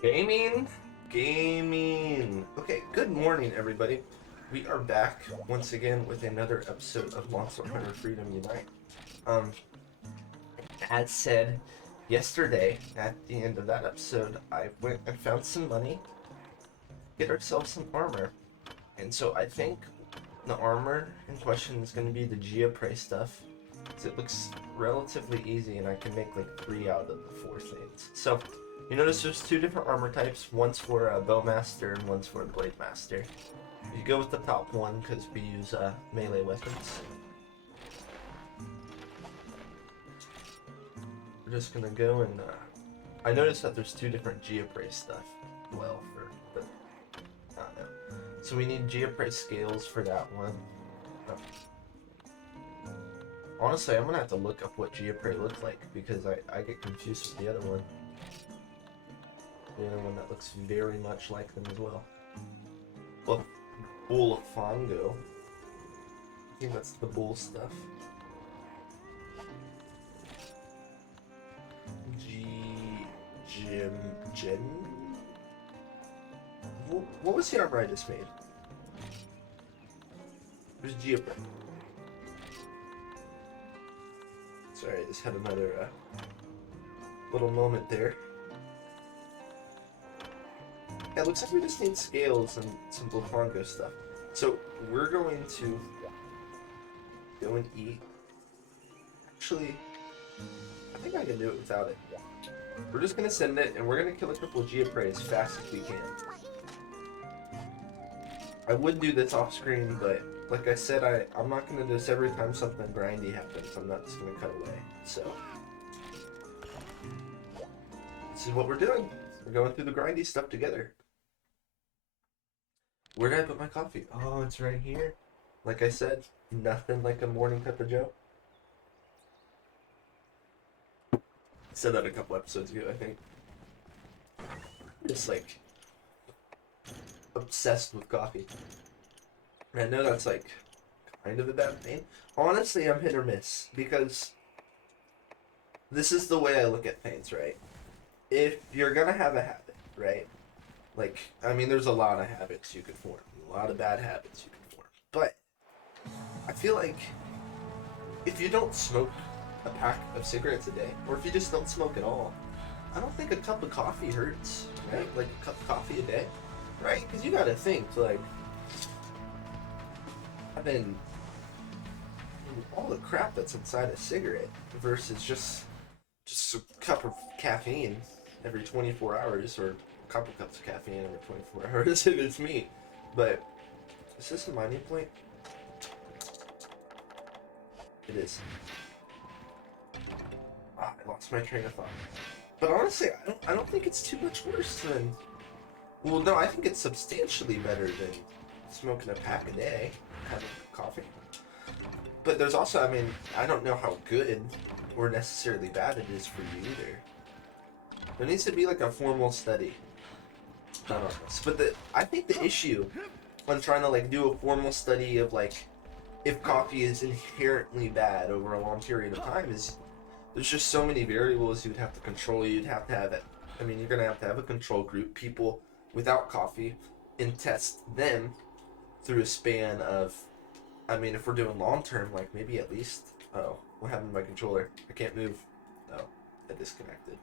Gaming, gaming. Okay, good morning, everybody. We are back once again with another episode of Monster Hunter Freedom Unite. Um, as said yesterday, at the end of that episode, I went and found some money, get ourselves some armor, and so I think the armor in question is going to be the Geoprey stuff. So it looks relatively easy, and I can make like 3 out of the 4 things. So you notice there's 2 different armor types. One's for a Bowmaster and one's for a Blade Master. You go with the top one because we use melee weapons. We're just gonna go and I noticed that there's 2 different Geoprey stuff. Well, but I don't know. So we need Geoprey scales for that one. Honestly, I'm gonna have to look up what Geoprey looks like because I get confused with the other one. The other one that looks very much like them as well. Well, Bullfango. I think that's the bull stuff. Jim. What was the armor I just made? It was Geoprey. Sorry, I just had another little moment there. Yeah, it looks like we just need scales and some Bullfango stuff. So we're going to go and eat. Actually, I think I can do it without it. We're just gonna send it, and we're gonna kill a couple of Geoprey as fast as we can. I would do this off screen, but like I said, I'm not gonna do this every time something grindy happens. I'm not just gonna cut away. So this is what we're doing. We're going through the grindy stuff together. Where did I put my coffee? Oh, it's right here. Like I said, nothing like a morning cup of joe. I said that a couple episodes ago, I think. Just like obsessed with coffee. And I know that's like kind of a bad thing. Honestly, I'm hit or miss because this is the way I look at things, right? If you're gonna have a habit, right? Like, I mean, there's a lot of habits you could form, a lot of bad habits you can form. But I feel like if you don't smoke a pack of cigarettes a day, or if you just don't smoke at all, I don't think a cup of coffee hurts, right? Like a cup of coffee a day, right? Because you gotta think, like, having all the crap that's inside a cigarette versus just a cup of caffeine every 24 hours, or a couple cups of caffeine every 24 hours if it's me. But is this a mining point? It is. Ah, I lost my train of thought. But honestly, I don't think it's too much worse than. Well, no, I think it's substantially better than smoking a pack a day, having coffee. But there's also, I mean, I don't know how good or necessarily bad it is for you either. There needs to be like a formal study done on this. But I think the issue when trying to like do a formal study of like if coffee is inherently bad over a long period of time is there's just so many variables you'd have to control. You'd have to have it. I mean, you're gonna have to have a control group, people without coffee, and test them through a span of. I mean, if we're doing long term, like maybe at least. Oh, what happened to my controller? I can't move. Oh, I disconnected.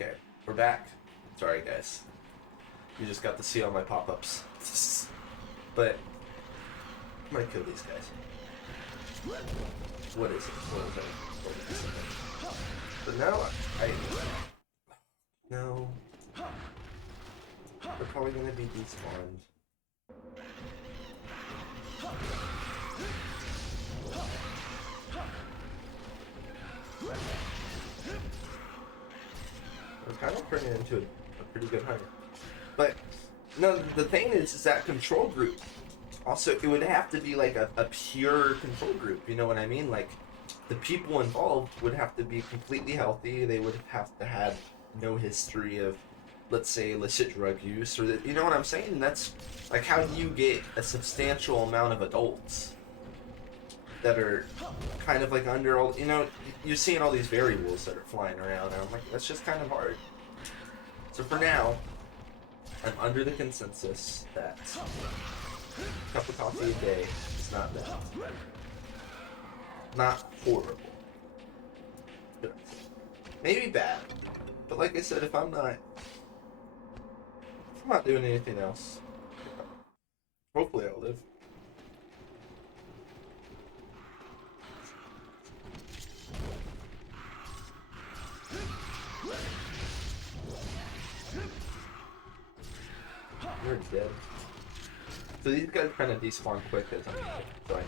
Okay, we're back. Sorry, guys. You just got to see all my pop-ups. But I might kill these guys. What is it? What is it? But now no. They're probably gonna be despawned. We're kind of turning into a pretty good hunter. But no, the thing is that control group. Also, it would have to be like a pure control group. You know what I mean? Like the people involved would have to be completely healthy. They would have to have no history of, let's say, illicit drug use, or that. You know what I'm saying? That's like, how do you get a substantial amount of adults? that are kind of like under all, you know, you're seeing all these variables that are flying around, and I'm like, that's just kind of hard. So for now, I'm under the consensus that a cup of coffee a day is not bad. Not horrible. Maybe bad. But like I said, if I'm not doing anything else, hopefully I'll live. You're dead. So these guys kind of despawn quick as I'm going.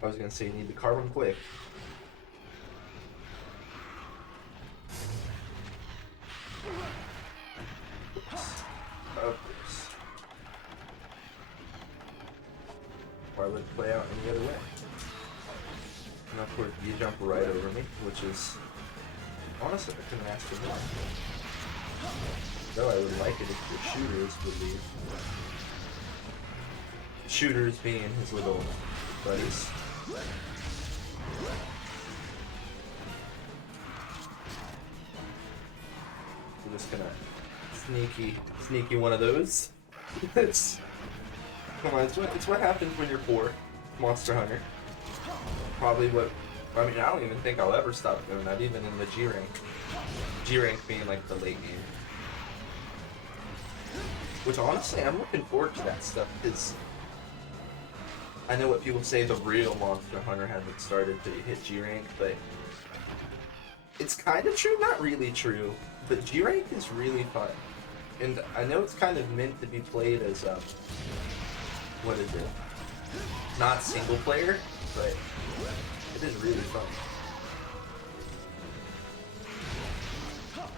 I was gonna say you need to carve them quick. Of course. Why would it play out any other way? And of course you jump right over me, which is honestly I couldn't ask for more. Though I would like it if the shooters would leave. Shooters being his little buddies. We're just gonna sneaky one of those. Come on, it's what happens when you're poor, Monster Hunter. Probably what, I mean, I don't even think I'll ever stop doing that, even in the G rank. G rank being like the late game. Which honestly, I'm looking forward to that stuff, because I know what people say, the real Monster Hunter hasn't started to hit G rank, but it's kind of true, not really true, but G rank is really fun. And I know it's kind of meant to be played as, what is it? Not single player, but it is really fun.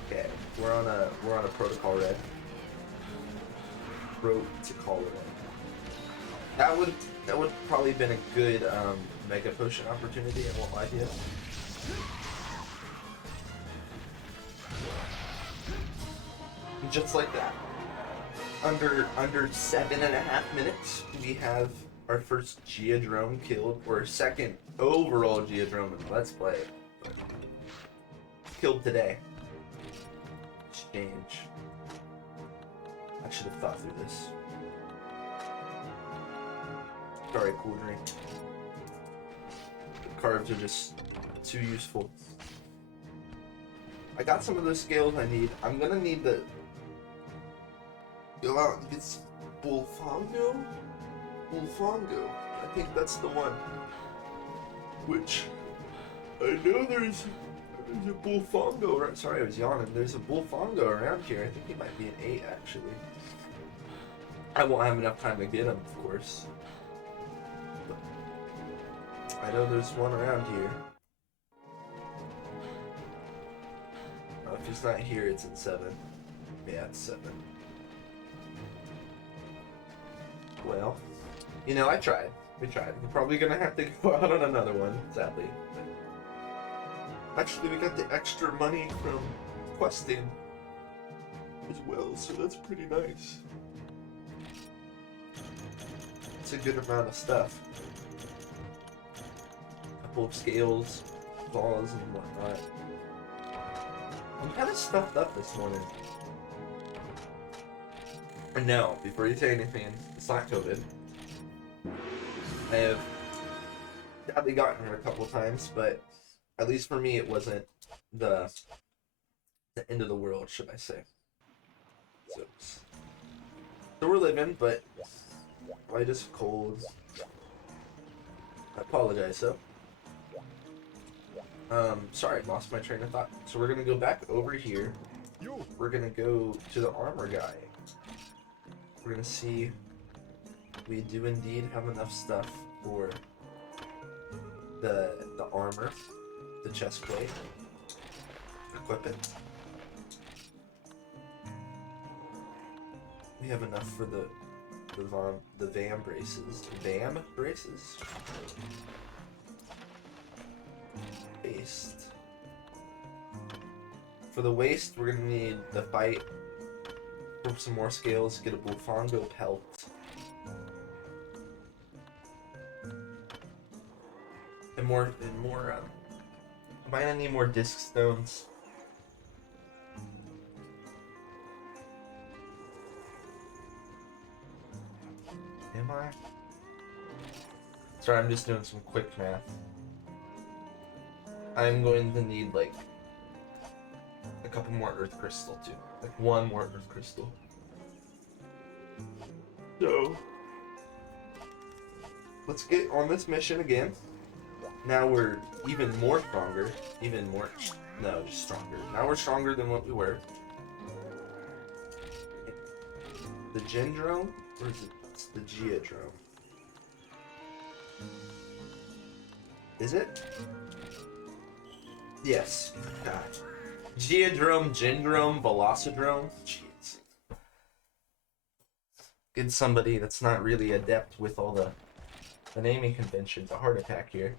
Okay, we're on a protocol red. Protocol red. That would probably been a good mega potion opportunity. I won't lie to you. Just like that. Under 7.5 minutes, we have our first Geodrome killed, or second overall Geodrome in Let's Play. Killed today. Exchange. I should have thought through this. Sorry, cool drink. The carbs are just too useful. I got some of those scales I need. I'm gonna need the... Go out and get some Bullfongo? Bullfongo. I think that's the one. Which... I know there's a Bullfongo, right? Sorry, I was yawning. There's a Bullfongo around here. I think he might be an 8, actually. I won't have enough time to get him, of course. But I know there's one around here. If he's not here, it's in 7. Yeah, it's 7. Well, you know, I tried. We tried. We're probably gonna have to go out on another one, sadly. But actually, we got the extra money from questing as well, so that's pretty nice. It's a good amount of stuff. A couple of scales, claws, and whatnot. I'm kind of stuffed up this morning. And no, before you say anything, it's not COVID. I have sadly gotten her a couple of times, but at least for me, it wasn't the end of the world, should I say. So we're living, but I just cold. I apologize, so. Sorry, lost my train of thought. So we're gonna go back over here. We're gonna go to the armor guy. We're gonna see if we do indeed have enough stuff for the armor, the chest plate. Equip it. We have enough for the VAM braces. VAM braces? Waist. For the waist, we're gonna need the fight. For some more scales, get a Bullfongo pelt. Am I gonna need more disc stones? Am I? Sorry, I'm just doing some quick math. I'm going to need like a couple more earth crystal too. Like one more earth crystal. So let's get on this mission again. Now we're even more stronger. No, just stronger. Now we're stronger than what we were. The Gendrome? Or is it? It's the Geodrome. Is it? Yes. God. Geodrome, Gendrome, Velocidrome. Jeez. Get somebody that's not really adept with all the naming conventions a heart attack here.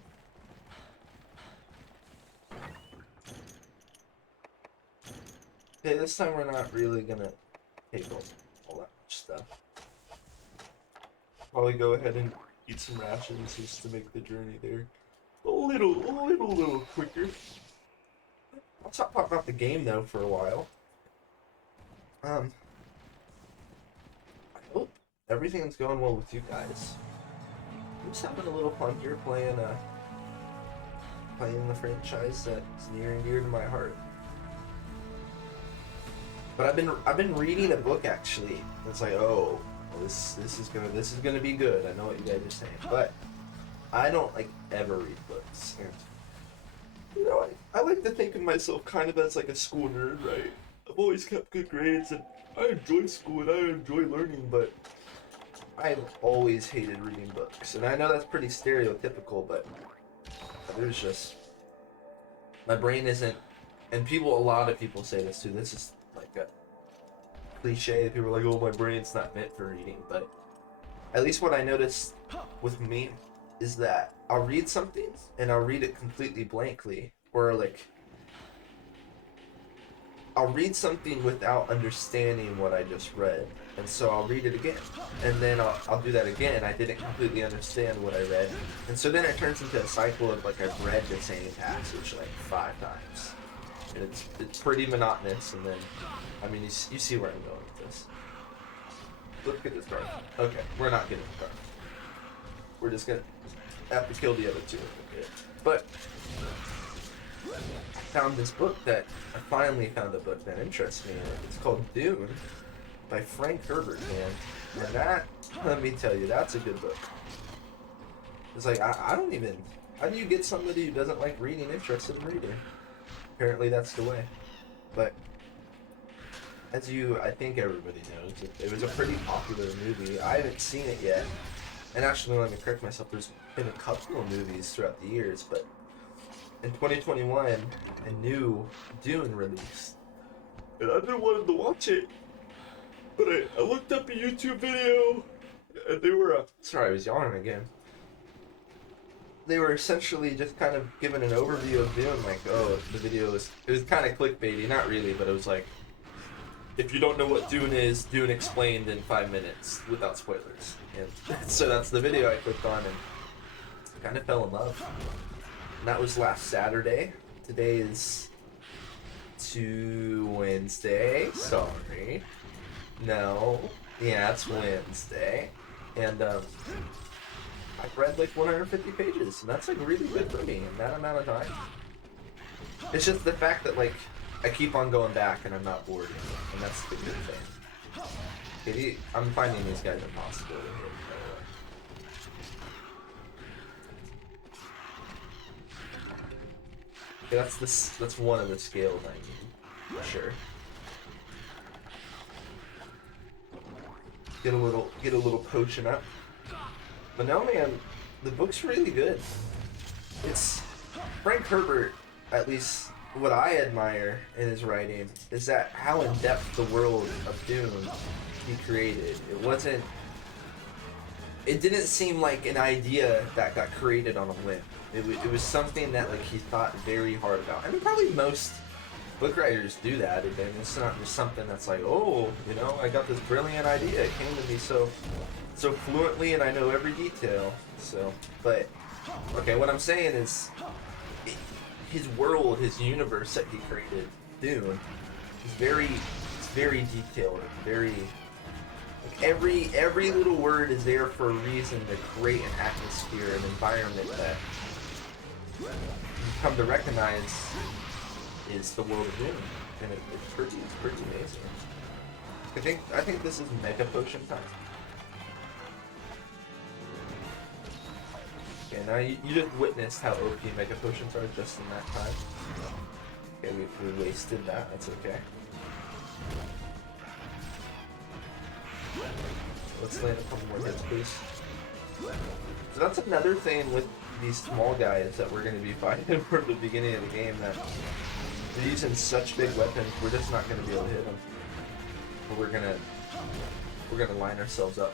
Okay, this time we're not really gonna take all that much stuff. Probably go ahead and eat some rations just to make the journey there a little quicker. I'll talk about the game though for a while. I hope everything's going well with you guys. I'm just having a little fun here playing the franchise that's near and dear to my heart. But I've been reading a book actually. It's like, oh, this is gonna be good. I know what you guys are saying, but I don't like ever read books. And, you know, I like to think of myself kind of as like a school nerd, right? I've always kept good grades and I enjoy school and I enjoy learning, but I've always hated reading books. And I know that's pretty stereotypical, but there's just my brain isn't. And a lot of people say this too. This is like a cliche. People are like, oh, my brain's not meant for reading. But at least what I noticed with me is that I'll read something and I'll read it completely blankly, or like I'll read something without understanding what I just read, and so I'll read it again, and then I'll do that again. I didn't completely understand what I read, and so then it turns into a cycle of like I've read the same passage like 5 times, and it's pretty monotonous. And then, I mean, you see where I'm going with this. Look at this card. Okay, we're not getting the card. We're just gonna have to kill the other two. Okay. But I found this book I finally found a book that interests me. It's called Dune by Frank Herbert, man. And that, let me tell you, that's a good book. It's like, I don't even, how do you get somebody who doesn't like reading interested in reading? Apparently that's the way. But as I think everybody knows, it was a pretty popular movie. I haven't seen it yet. And actually, let me correct myself, there's been a couple of movies throughout the years, but in 2021, a new Dune released. And I've been wanting to watch it, but I looked up a YouTube video, and they were, sorry, I was yawning again. They were essentially just kind of giving an overview of Dune, like, oh, the video it was kind of clickbaity, not really, but it was like, if you don't know what Dune is, Dune explained in 5 minutes without spoilers. And so that's the video I clicked on and kind of fell in love. And that was last Saturday. Today is Wednesday. Sorry. No. Yeah, it's Wednesday. And I've read like 150 pages, and that's like really good for me in that amount of time. It's just the fact that like I keep on going back and I'm not bored anymore, and that's the good thing. Okay, I'm finding these guys impossible to hit, by the way. Okay, that's one of the scales I need, for sure. Get a little potion up. But no, man, the book's really good. It's Frank Herbert, at least what I admire in his writing, is that how in depth the world of Dune he created. It didn't seem like an idea that got created on a whim. It was something that like he thought very hard about. I mean, probably most book writers do that. And it's not just something that's like, oh, you know, I got this brilliant idea. It came to me so fluently, and I know every detail. So, but Okay, what I'm saying is, his world, his universe that he created, Dune, is very detailed, very like every little word is there for a reason to create an atmosphere, an environment that you come to recognize is the world of Dune, and it's pretty amazing. I think this is Mega Potion time. Okay, now you just witnessed how OP Mega Potions are just in that time. Okay, we wasted that, that's okay. Let's land a couple more hits, please. So that's another thing with these small guys that we're going to be fighting for the beginning of the game, that they're using such big weapons, we're just not going to be able to hit them. But we're gonna line ourselves up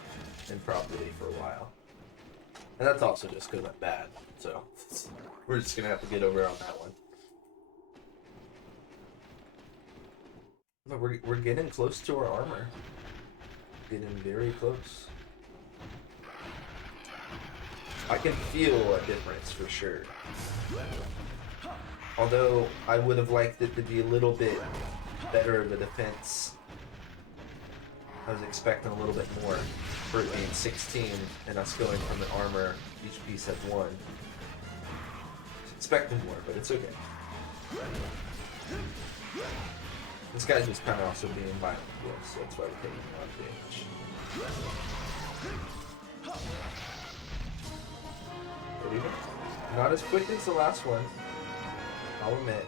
improperly for a while. And that's also just because I'm bad, so we're just gonna have to get over on that one. But we're getting close to our armor. Getting very close. I can feel a difference for sure. Although I would have liked it to be a little bit better of a defense. I was expecting a little bit more for it being 16 and us going from an armor, each piece has 1. Expecting more, but it's okay. This guy's just kind of also being violent with us, so that's why we're taking a lot of damage. Not as quick as the last one, I'll admit.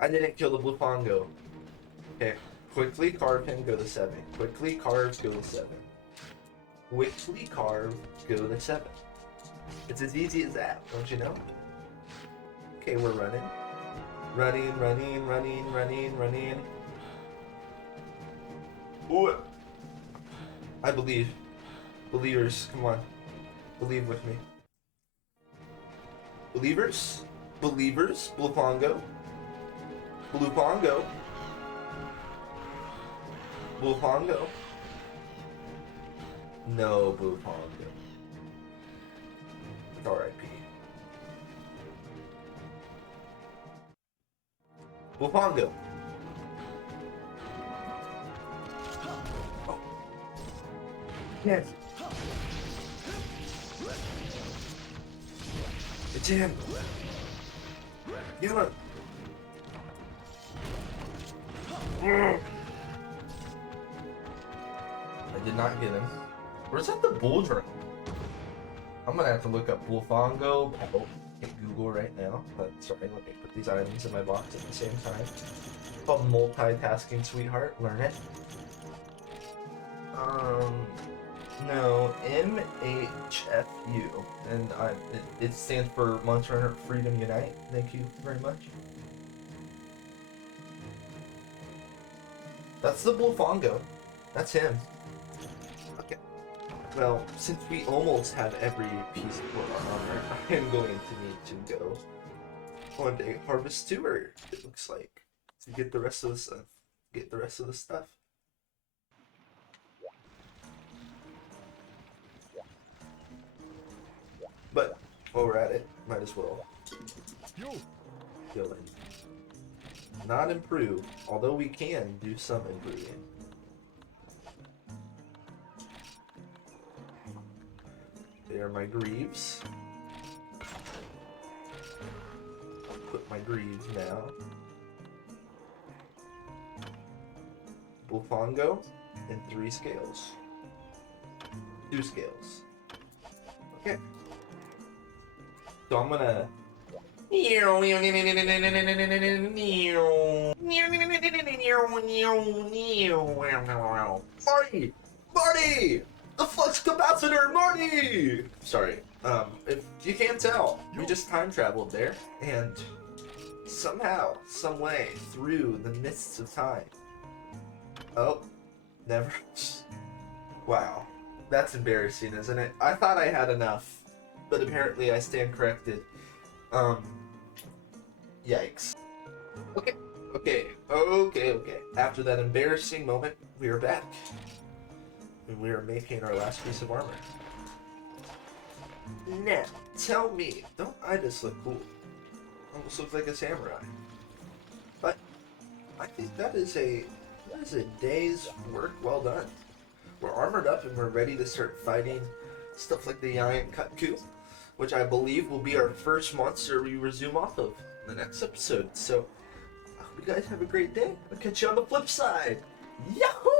I didn't kill the Blue Pongo. Okay, quickly carve him, go to 7. Quickly carve, go to 7. Quickly carve, go to 7. It's as easy as that, don't you know? Okay, we're running. Running. Ooh. I believe. Believers, come on. Believe with me. Believers? Believers? Blue Pongo? Blue Pongo? Blue Pongo? No Blue Pongo. R.I.P. Blue Pongo. Oh. Yes. It's him. Get him. I did not get him. Where's that the bull drum? I'm gonna have to look up Wolfongo. Hit Google right now. But sorry, let me put these items in my box at the same time. It's called multitasking, sweetheart. Learn it. No, MHFU, and it stands for Monster Hunter Freedom Unite. Thank you very much. That's the Wolfongo. That's him. Okay. Well, since we almost have every piece of our armor, I am going to need to go on a harvest tour, it looks like, to get the rest of the stuff. But while we're at it, might as well kill it. Not improve, although we can do some improving. They are my greaves. Put my greaves now. Wolfongo and 3 scales. 2 scales. Okay. So I'm gonna. Marty! The Flux Capacitor, Marty! Sorry. If you can't tell, we just time traveled there, and somehow, some way, through the mists of time. Oh, never. Wow. That's embarrassing, isn't it? I thought I had enough, but apparently I stand corrected. Yikes. Okay. After that embarrassing moment, we are back. And we are making our last piece of armor. Now, tell me, don't I just look cool? Almost looks like a samurai. But I think that is a day's work well done. We're armored up and we're ready to start fighting stuff like the giant Kutku, which I believe will be our first monster we resume off of in the next episode. So I hope you guys have a great day. I'll catch you on the flip side. Yahoo!